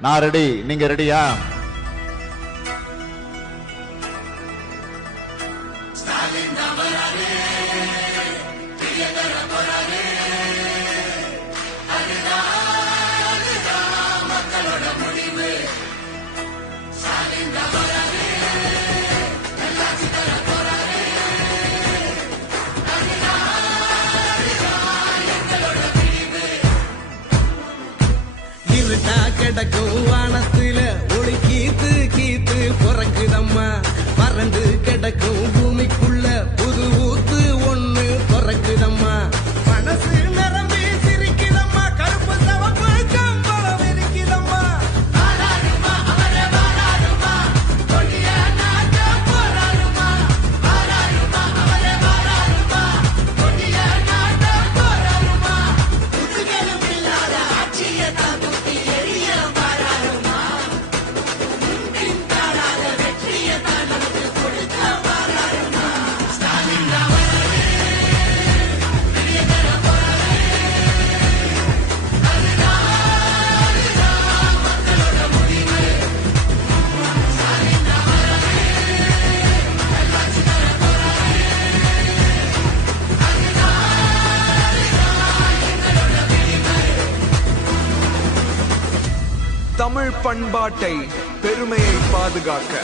நான் ரெடி, நீங்க ரெடியா? கிடக்கும் வானத்துல ஒளி கீத்து கீத்து பிறக்குதம்மா. பறந்து கிடக்கும் பூமிக்குள்ள புது ஊத்து ஒண்ணு பிறக்குதம்மா. மனசு நிரம்பி சிரிக்குதம்மா. கருப்பு சவப்பு கம்பளம் இருக்குதம்மா. தமிழ் பண்பாட்டை பெருமையை பாதுகாக்க